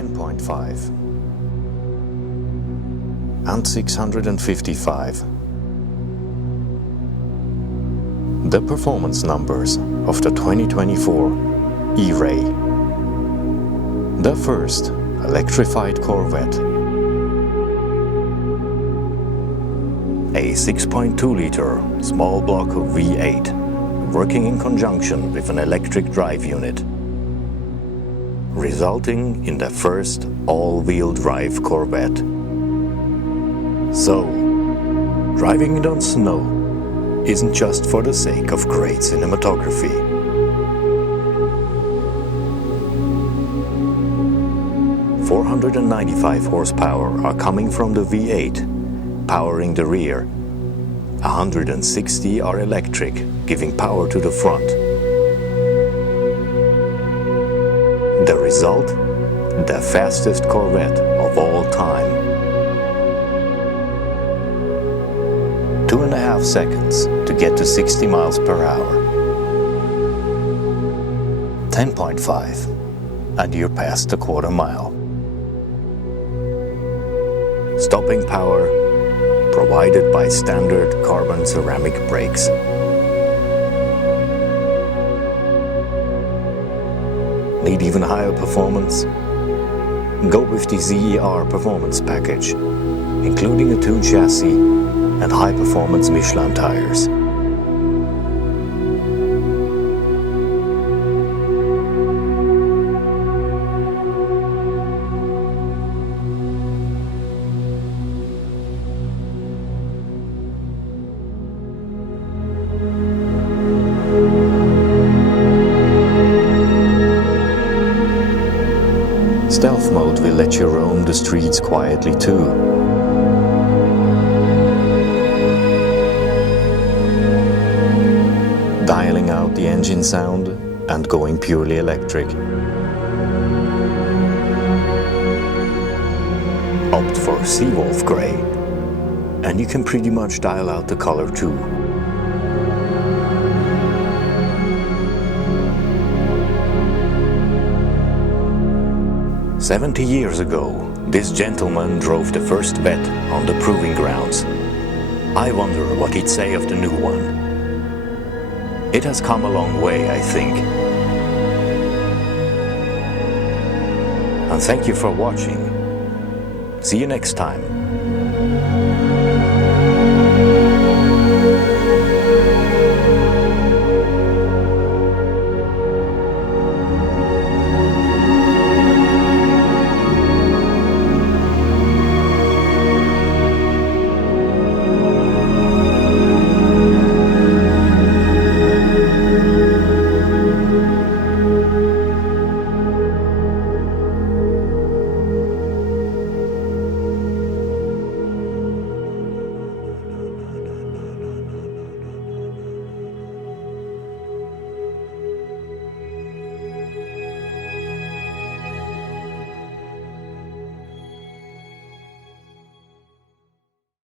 10.5 and 655. The performance numbers of the 2024 E-Ray. The first electrified Corvette. A 6.2-liter small block of V8 working in conjunction with an electric drive unit, resulting in the first all-wheel drive Corvette. So, driving it on snow isn't just for the sake of great cinematography. .495 horsepower are coming from the V8, powering the rear. 160 are electric, giving power to the front. The result? The fastest Corvette of all time. 2.5 seconds to get to 60 miles per hour. 10.5 and you're past the quarter mile. Stopping power provided by standard carbon ceramic brakes. Need even higher performance? Go with the S.E.e.O performance package, including a tuned chassis and high-performance Michelin tires. Stealth mode will let you roam the streets quietly too. Dialing out the engine sound and going purely electric. Opt for Sea Wolf Grey, and you can pretty much dial out the color too. "70 years ago, this gentleman drove the first Vette on the proving grounds. I wonder what he'd say of the new one. It has come a long way, I think. And thank you for watching. See you next time."